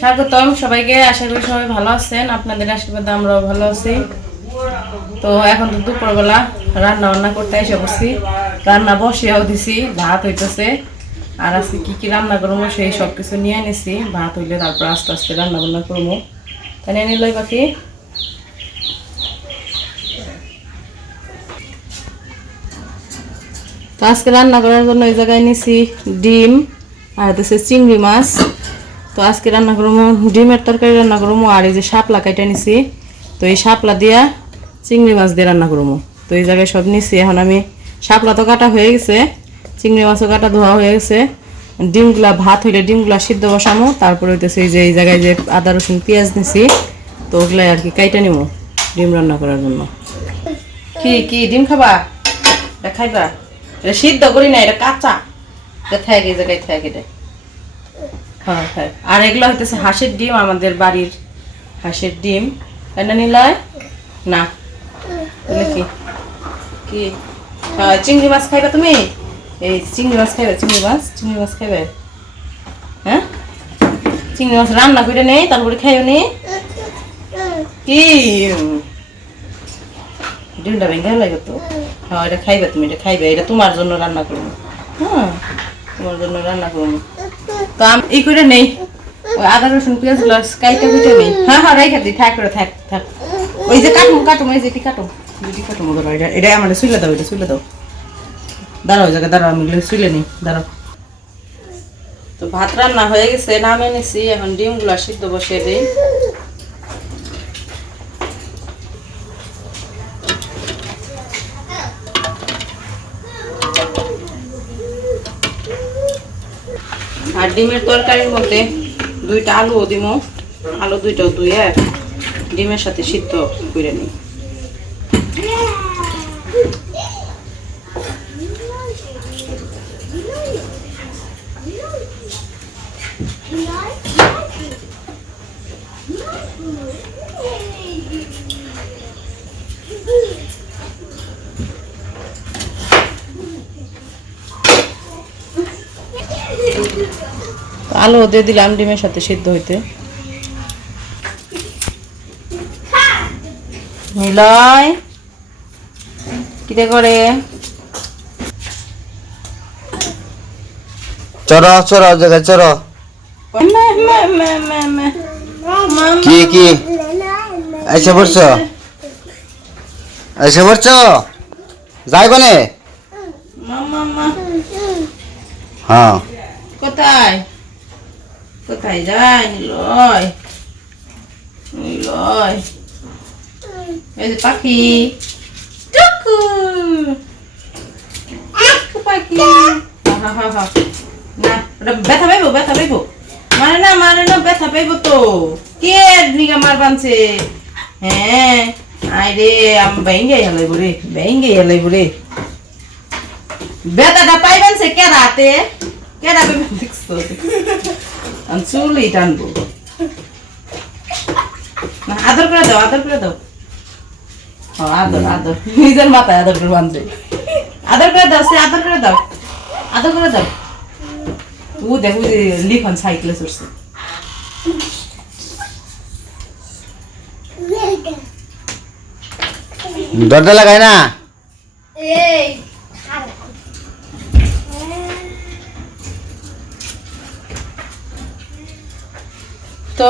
স্বাগতম সবাইকে। আশা করি সবাই ভালো আছেন, আপনাদের আশীর্বাদে আমরাও ভালো আছি। তো এখন তো দুপুরবেলা রান্না বান্না করতে এসে বসছি, রান্না বসিয়েও দিছি, ভাত হইতেছে। আর আজকে কি কি রান্না করবো সেই সব কিছু নিয়ে নিছি। ভাত হইলে তারপর আস্তে আস্তে রান্না বান্না করবো। তাই নিয়ে নিলই বাকি। তো আজকে রান্না করার জন্য এই জায়গায় নিছি ডিম আর হচ্ছে চিংড়ি মাছ। তো আজকে রান্না করবো ডিমের তরকারি রান্না করবো। আর এই যে শাপলা কাটা নিছি, তো এই শাপলা দিয়া চিংড়ি মাছ দিয়ে রান্না করবো। তো এই জায়গায় সব নিছি। এখন আমি শাপলা তো কাটা হয়ে গেছে, চিংড়ি মাছও কাটা ধোয়া হয়ে গেছে। ডিমগুলা ভাত হইলে ডিমগুলা সিদ্ধ বসামো। তারপরে হইতেছে এই যে এই জায়গায় যে আদা রসুন পেঁয়াজ নিছি, তো ওগুলাই আর কি কাইটা নিবো ডিম রান্না করার জন্য। কি কি ডিম খাবা? এটা খাইবা? এটা সিদ্ধ করি না, এটা কাঁচা। এটা থাকে এই জায়গায় থাকে এটা। হ্যাঁ হ্যাঁ। আর এগুলো হইতেছে হাঁসের ডিম, আমাদের বাড়ির হাঁসের ডিম। এটা নিলয় না তাহলে কি কি চিংড়ি মাছ খাইবে তুমি? এই চিংড়ি মাছ খাইবে? চিংড়ি মাছ খাইবে? হ্যাঁ, চিংড়ি মাছ রান্না করে নেই তারপরে খাইও নি কি? ডিমটা ভেঙে লাগে তো। হ্যাঁ, এটা খাইবে তুমি, এটা খাইবে। এটা তোমার জন্য রান্না করবো। হ্যাঁ, তোমার জন্য রান্না করবো। তো আমি এই করে নেই, ওই আদা রসুন পেঁয়াজ গুলো কাইটা কুইটা নেই। হ্যাঁ হ্যাঁ, রেখে দিই, থাক করে থাক থাক। ওই যে কাটুম এই যে কাটুম ধরো, এটা আমার শুলে দাও, এটা শুলে দাও। দাঁড়াও, ওই জায়গায় দাঁড়াও, আমি শুলে নিই, দাঁড়াও। তো ভাত রান্না হয়ে গেছে, নামে নিছি। এখন ডিমগুলো সিদ্ধ বসিয়ে দিই। আর ডিমের তরকারির মধ্যে দুইটা আলুও দিব। আলু দুইটাও ধুয়ে ডিমের সাথে সিদ্ধ করে নিই। আলু দিয়ে দিলাম ডিমের সাথে সিদ্ধ হইতে। নিলয় কিতে করে? চলো চলো জায়গায় চলো। কি কি এসে পড়ছো? এসে পড়ছো? যাই কোনে? হ্যাঁ, কোথায় কোথায় যায় নিলয়? নিলয় এই যে পাখি, টুকু পাখি। না, ওটা ব্যথা পাইবো, ব্যথা পাইবো। মারে না, ব্যথা পাইবো তো। কে নিগা মার বানছে? হ্যাঁ, আয় রে, আমি ভেঙ্গে হেলাইবো রে, ভেঙ্গে হেলাইবো রে। ব্যথাটা পাইবেনছে কে রাতে? কে রাতে দেখছো? আমি চুলই টানবো না। আদর করে দাও, আদর করে দাও। আদর নিজের মাথায় আদর করে বানছে। আদর করে দাও, সে আদর করে দাও, আদর করে দাও। ও দেখো লিখন সাইকেলে চড়ছে। দরজা লাগাই না। তো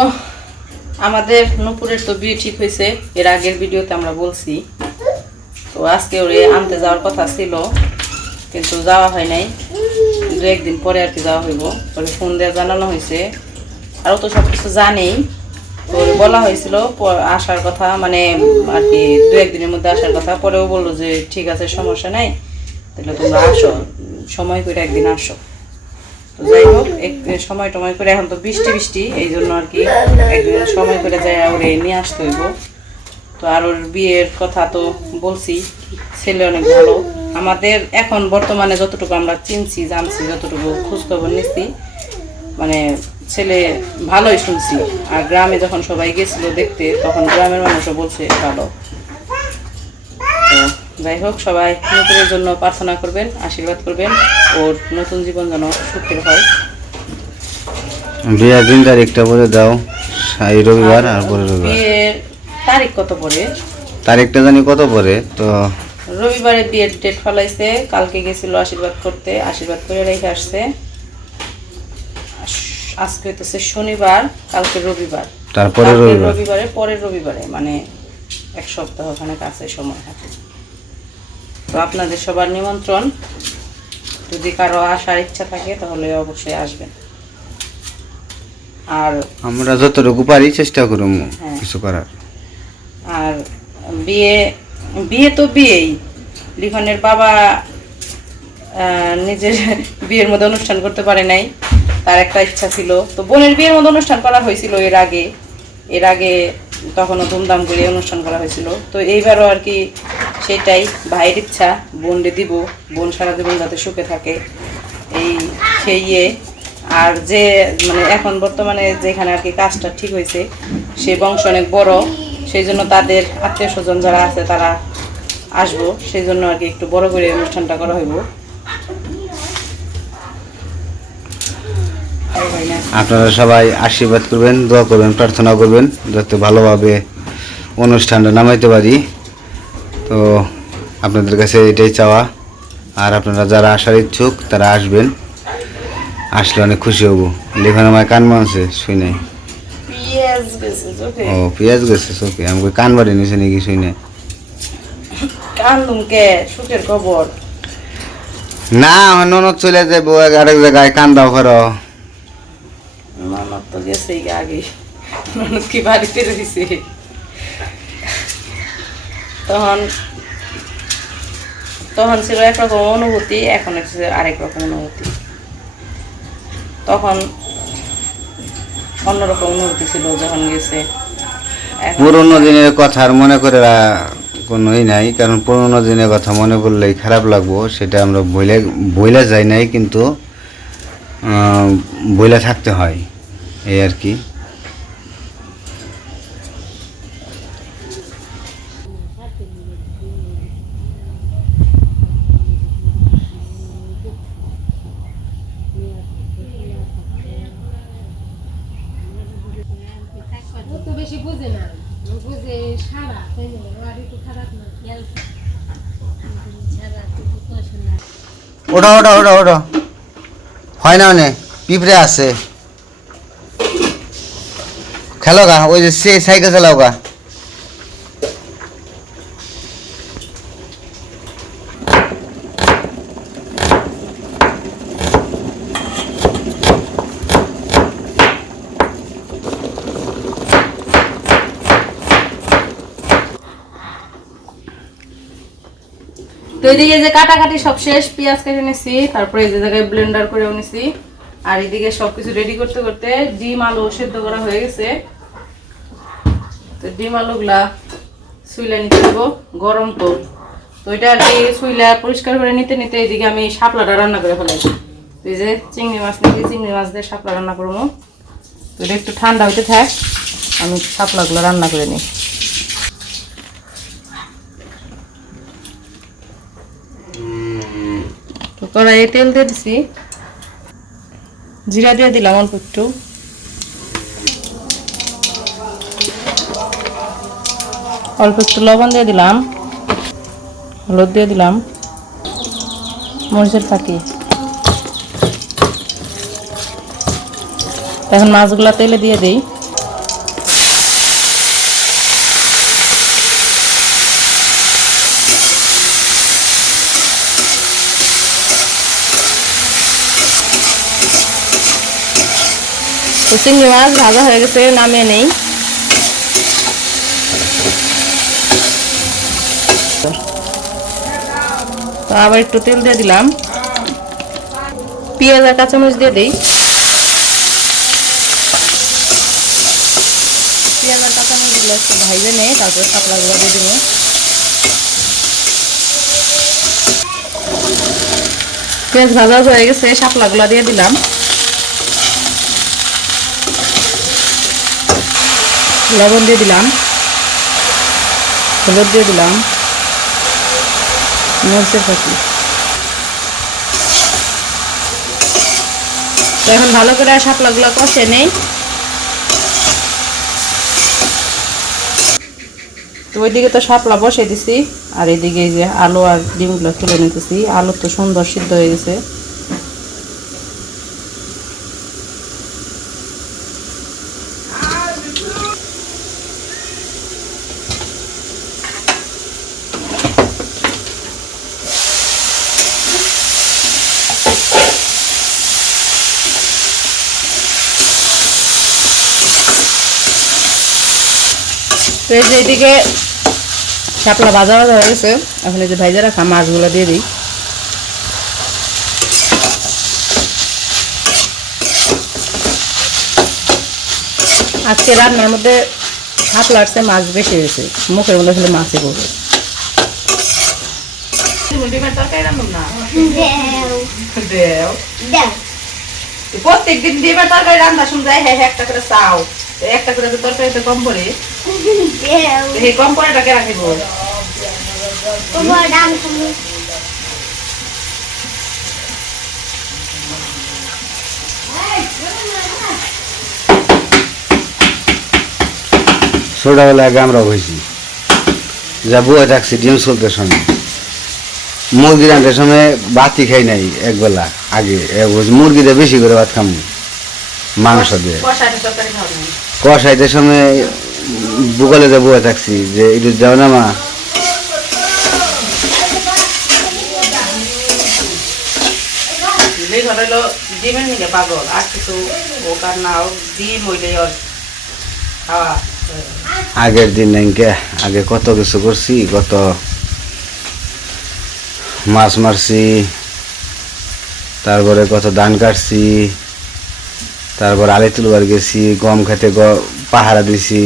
আমাদের নূপুরের তো বিয়ে ঠিক হয়েছে, এর আগের ভিডিওতে আমরা বলছি। তো আজকে ওরে আনতে যাওয়ার কথা ছিল, কিন্তু যাওয়া হয় নাই। দু একদিন পরে আর কি যাওয়া হইব। ওরে ফোন দিয়ে জানানো হয়েছে, আরও তো সব কিছু জানেই। তো বলা হয়েছিল আসার কথা, মানে আর কি 2-1 দিনের মধ্যে আসার কথা। পরেও বললো যে ঠিক আছে, সমস্যা নাই, তাহলে তোমরা আসো, সময় করে একদিন আসো। তো যাই হোক, সময় টময় করে, এখন তো বৃষ্টি এই জন্য আর কি একদিন সময় করে যাই ওরে নিয়ে আসতে হইব। তো আর ওর বিয়ের কথা তো বলছি, ছেলে অনেক ভালো। আমাদের এখন বর্তমানে যতটুকু আমরা চিনছি, জানছি, যতটুকু খোঁজখবর নিচ্ছি, মানে ছেলে ভালোই শুনছি। আর গ্রামে যখন সবাই গেছিল দেখতে, তখন গ্রামের মানুষও বলছে ভালো। তো যাই হোক, সবাই নতুনের জন্য প্রার্থনা করবেন, আশীর্বাদ করবেন, ওর নতুন জীবন যেন সুখের হয়। বিয়ের দিন তারিখটা বলে দাও। এই রবিবার আর পরে রবিবার। বিয়ের তারিখ কত পরে? তারিখটা জানি কত পরে তো। রবিবারে বিয়ের ডেট ফলাইছে, কালকে গেছিল আশীর্বাদ করতে, আশীর্বাদ করে রেখে আসছে। আজকে হইতেছে শনিবার, কালকে রবিবার, তারপরে রবিবারে পরের রবিবারে, মানে এক সপ্তাহ ওখানে কাছে সময় হাতে। তো আপনাদের সবার নিমন্ত্রণ, যদি কারো আসার ইচ্ছা থাকে তাহলে অবশ্যই আসবেন। আর আমরা যতটুকু পারি চেষ্টা করব কিছু করার। আর বিয়ে বিয়ে তো বিয়েই, লিখনের বাবা নিজের বিয়ের মধ্যে অনুষ্ঠান করতে পারে নাই, তার একটা ইচ্ছা ছিল। তো বোনের বিয়ের মধ্যে অনুষ্ঠান করা হয়েছিল এর আগে তখনও ধুমধাম করে অনুষ্ঠান করা হয়েছিল। তো এইবারও আর কি সেটাই, ভাইয়ের ইচ্ছা বোনরে দিব, বোন সারা জীবন যাতে সুখে থাকে এই খেয়ে। আর যে মানে এখন বর্তমানে যেখানে আর কি কাজটা ঠিক হয়েছে সে বংশ অনেক বড়, সেই জন্য তাদের আত্মীয় স্বজন যারা আছে তারা আসবো, সেই জন্য আর কি একটু বড় করে অনুষ্ঠানটা করা হইব। আপনারা সবাই আশীর্বাদ করবেন, দোয়া করবেন, প্রার্থনা করবেন যাতে ভালোভাবে অনুষ্ঠানটা নামাইতে পারি। তো আপনাদের কাছে এটাই চাওয়া। আর আপনারা যারা আসার ইচ্ছুক তারা আসবেন, আসলে অনেক খুশি হব। লিখন আমার কান মানছে শুই নাই। ও পেঁয়াজ গেছে চোখে, আমাকে কান বাড়ি নিছে নাকি শুই নাই। সুখের খবর না, আমার ননদ চলে যাবো আরেক জায়গায়, কান্দাও করো। ননদ তো গেছে আগে, ননদ কি বাড়িতে রয়েছে। তখন ছিল একরকম অনুভূতি, এখন হচ্ছে আরেক রকম অনুভূতি। তখন অন্যরকম অনুভূতি ছিল যখন গেছে। পুরোনো দিনের কথা আর মনে করে কোনোই নাই, কারণ পুরোনো দিনের কথা মনে করলেই খারাপ লাগবো। সেটা আমরা বইলা যাই নাই, কিন্তু বইলা থাকতে হয়, এই আর কি। বেশি বুঝে না, বুঝে সারা তাই না, আর একটু খারাপ না। ওটা ওটা ওটা ওটা হয় না, অনেক পিঁপড়ে আছে। খেলো গা, ওই যে সে সাইকেল চালাও গা। তো এদিকে যে কাটাকাটি সব শেষ, পেঁয়াজ কেটে নিছি, তারপরে এই যে জায়গায় ব্লেন্ডার করে নিছি। আর এদিকে সবকিছু রেডি করতে করতে ডিম আলু সেদ্ধ করা হয়ে গেছে। তো ডিম আলুগুলা সুইলা নিতে দেবো, গরম তো এটা আর কি সুইলা পরিষ্কার করে নিতে নিতে এদিকে আমি শাপলাটা রান্না করে ফেলাই। তো এই যে চিংড়ি মাছ নিয়ে চিংড়ি মাছ দিয়ে শাপলা রান্না করবো। তো এটা একটু ঠান্ডা হইতে থাক, আমি শাপলাগুলো রান্না করে নিই। তো কড়াইয়ে তেল দিয়ে দিছি, জিরা দিয়ে দিলাম অল্প একটু, অল্প একটু লবণ দিয়ে দিলাম, হলুদ দিয়ে দিলাম, মরিচের ফাঁকি। এখন মাছগুলা তেলে দিয়ে দিই। চিংড়ি মাছ ভাজা হয়ে গেছে, নামিয়ে নেই। তো আবার একটু তেল দিয়ে দিলাম, পেঁয়াজ আর কাঁচামরিচ দিয়ে দিই। পেঁয়াজ আর কাঁচামরিচগুলো একটু ভাজে নেই, তারপরে শাপলাগুলো দিয়ে দেবো। পেঁয়াজ ভাজা হয়ে গেছে, শাপলাগুলো দিয়ে দিলাম। লবণ দিয়ে দিলাম, হলুদ দিয়ে দিলাম, মরিচের ফাঁকি। তো এখন ভালো করে শাপলাগুলো কষে নেই। তো ওইদিকে তো শাপলা বসে দিছি, আর এদিকে এই যে আলু আর ডিমগুলো তুলে নিতেছি। আলু তো সুন্দর সিদ্ধ হয়ে গেছে। তো এই যে এইদিকে শাপলা ভাজা ভাজা হয়ে গেছে। এখন এই যে ভাজা রাখা মাছগুলো দিয়ে দিই। আজকে রান্নার মধ্যে শাপলার চেয়ে মাছ বেশি হয়েছে, মুখের মধ্যে আসলে মাছই পড়বে। প্রত্যেকদিন ডিমের তরকারি রান্না শুনতে হ্যাঁ একটা করে চাও, একটা করে তো তরকারিতে কম পড়ে, এই কম পড়েটাকে রাখিব। ছোটবেলায় আগে আমরা হয়েছি যা বুয়া থাকছি ডিম চলতে সময় মুরগি রান্নার সময় বাতি খাই নাই একবেলা আগে মুরগিটা বেশি করে ভাত খাম মাংস দিয়ে কষাইতে সময় বুকালে যা বুয়া থাকছি যে একটু যাও না মা ডিমের নিকে পাগল আর কিছু ওকার না ডিম হইলে খাওয়া। আগের দিন নাকি আগে কত কিছু করছি, কত মাছ মারছি, তারপরে কত ধান কাটছি, তারপর আলি তুলবার গেছি, গম খেতে পাহারা দিছি,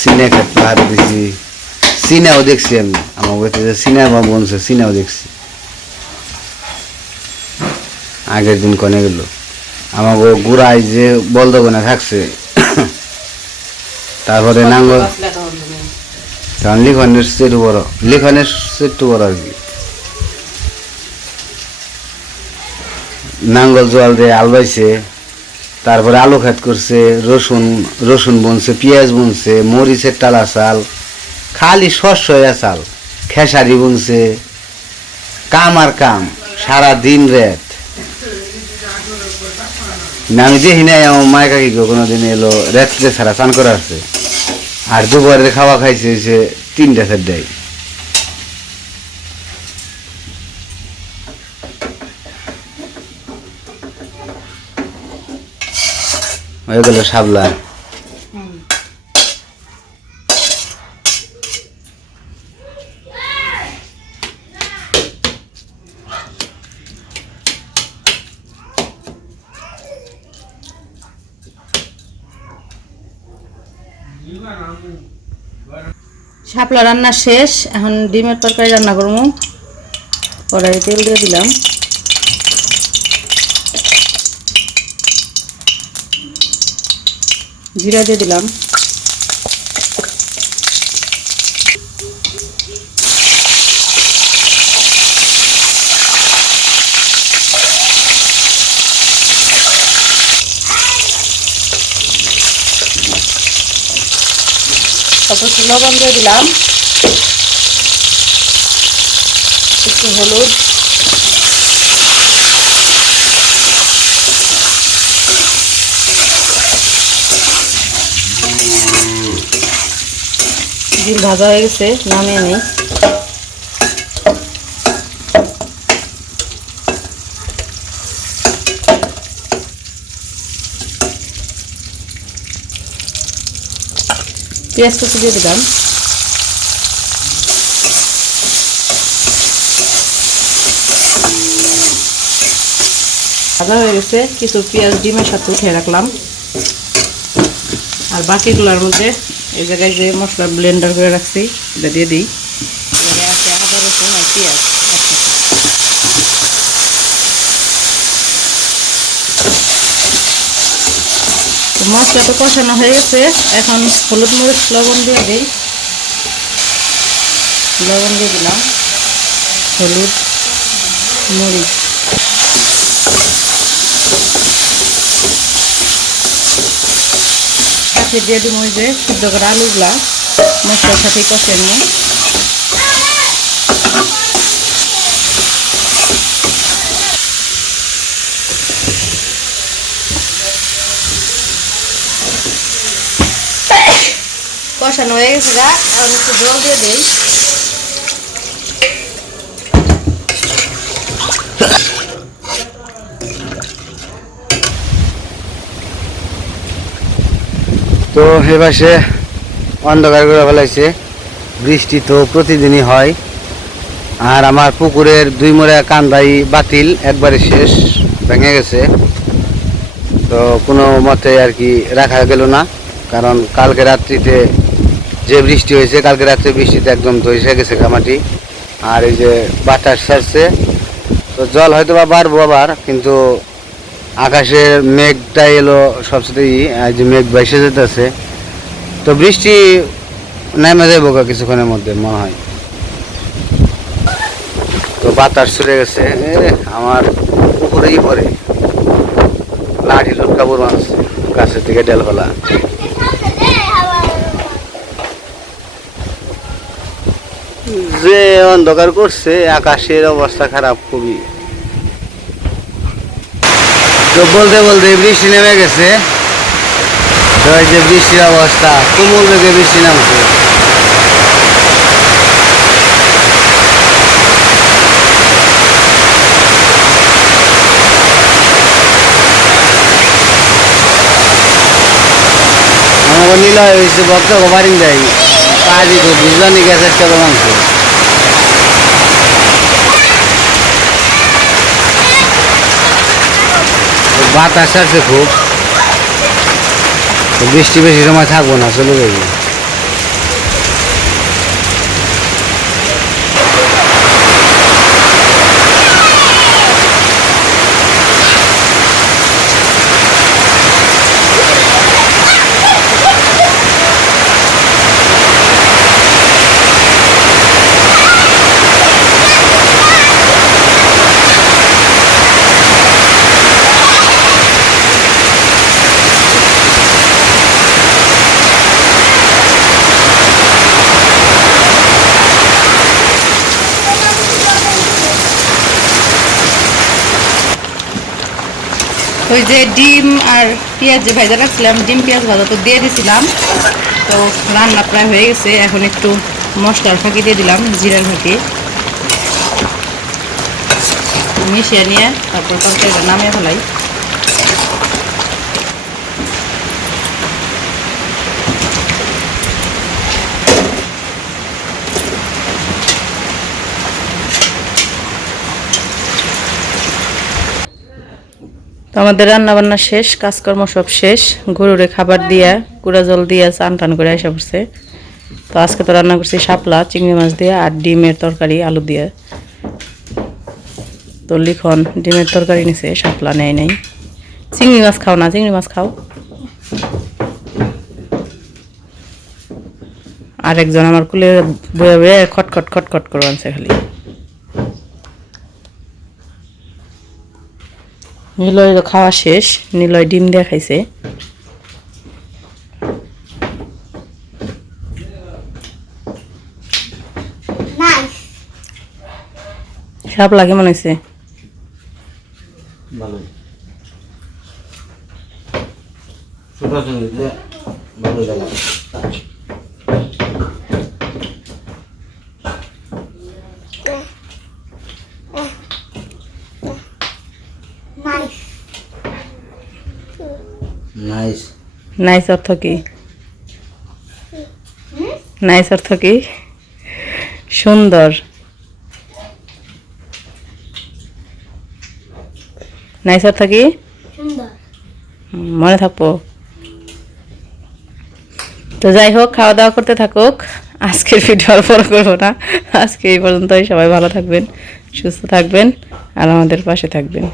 সিনে খেত পাহারা দিছি, সিনাও দেখছি আমি আমার বলতে যে সিনা বলছে সিনাও দেখছি। আগের দিন কনে গেল আমার গুড়াই যে বলদগনা থাকছে, তারপরে নাঙ্গল কারণ লিখনের সেটু বড়, লিখনের সেটু বড় আর কি। নাঙ্গল জল দিয়ে আল বাইছে, তারপরে আলু খেত করছে, রসুন বুনছে, পেঁয়াজ বুনছে, মরিচের টালা চাল, খালি শস্য চাল, খেসারি বুনছে, কাম আর কাম সারা দিন রাত। আমি দেখি নাই আমার মায় কাকি কোনোদিন এলো রাত্রে ছাড়া চান করে আসছে, আর দুপুরের খাওয়া খাইছে হয়েছে 3টা 4টায়। হয়ে গেল শাপলা। শাপলা রান্না শেষ, এখন ডিমের তরকারি রান্না করবো। কড়াই তেল দিয়ে দিলাম, জিরা দিয়ে দিলাম, তারপর লবণ দিয়ে দিলাম, একটু হলুদ, ডিম ভাজা হয়ে গেছে, নামিয়ে নেই। পেঁয়াজ কুচি দিয়ে দিলাম, ভাজা হয়ে গেছে। কিছু পেঁয়াজ ডিমের সাথে উঠিয়ে রাখলাম, আর বাকিগুলোর মধ্যে এই জায়গায় যে মশলা ব্লেন্ডার করে রাখছি এটা দিয়ে দিই। আদা রসুন আর পেঁয়াজ মশলা তো কষানো হয়ে গেছে। এখন হলুদ মরিচ লবণ দিয়ে দিই, লবণ দিয়ে দিলাম, হলুদ মরিচ, পাশে দিয়ে দিব ওই যে সিদ্ধ করা আলুগুলা মশলার সাথে কষানো। কষানো হয়ে গেছে, এখন একটু জল দিয়ে দিই। তো এ পাশে অন্ধকার করে ফেলাইছে, বৃষ্টি তো প্রতিদিনই হয়। আর আমার পুকুরের 2 মোড়া কান্দাই বাতিল, একবারে শেষ, ভেঙে গেছে। তো কোনো মতে আর কি রাখা গেল না, কারণ কালকে রাত্রিতে যে বৃষ্টি হয়েছে, কালকে রাত্রে বৃষ্টিতে একদম ধসে গেছে মাটি। আর এই যে বাতাস ছাড়ছে, তো জল হয়তো বা বাড়বো আবার, কিন্তু আকাশের মেঘটা এলো সবচেয়ে, এই যে মেঘ ভেসে যেতেছে, তো বৃষ্টি নেমে যাবো কিছুক্ষণের মধ্যে মনে হয়। তো বাতাস ছুটে গেছে, আমার পুকুরেই পরে লাঠি লোট কাপড় মানুষ গাছের দিকে ডেল ফেলা। যে অন্ধকার করছে, আকাশের অবস্থা খারাপ খুবই। তো বলতে বলতে বৃষ্টি নেমে গেছে। তো এই যে বৃষ্টির অবস্থা, তুমুল বেগে বৃষ্টি নামছে। আমার নিলয় হয়েছে ভক্ত কভারিং দেয়, কাজই তো বুঝলানি গ্যাসের টাকা মাংস। বাতাস আসছে খুব, তো বৃষ্টি বেশি সময় থাকবো না, চলে যাবো। ওই যে ডিম আর পেঁয়াজ যে ভাজা রাখছিলাম, ডিম পেঁয়াজ ভাজা তো দিয়ে দিছিলাম। তো রান্না প্রায় হয়ে গেছে, এখন একটু মশলার ফাঁকি দিয়ে দিলাম, জিরার ফাঁকি মিশিয়ে নিয়ে তারপর তরকারিটা নামিয়ে ফেলাই। তো আমাদের রান্না বান্না শেষ, কাজকর্ম সব শেষ, গরুরে খাবার দিয়া কুড়া জল দিয়া চান টান করে এসে পড়ছে। তো আজকে তো রান্না করছি শাপলা চিংড়ি মাছ দিয়ে আর ডিমের তরকারি আলু দিয়ে। তো লিখন ডিমের তরকারি নিছে, শাপলা নেয় নাই। চিংড়ি মাছ খাও না? চিংড়ি মাছ খাও। আরেকজন আমার কুলে বয়ে বয়ে খটখট খটখট করে আনছে খালি। নিলয় খাওয়া শেষ, নিলয় ডিম দিয়ে খাইছে। শাপলা কেমন হয়েছে? নাইস। নাইস অর্থ কি? নাইস অর্থ কি? সুন্দর। নাইস অর্থ কি? মনে থাকবো। তো যাই হোক, খাওয়া দাওয়া করতে থাকুক। আজকের ভিডিও আর বড় করবো না, আজকে এই পর্যন্তই। সবাই ভালো থাকবেন, সুস্থ থাকবেন আর আমাদের পাশে থাকবেন।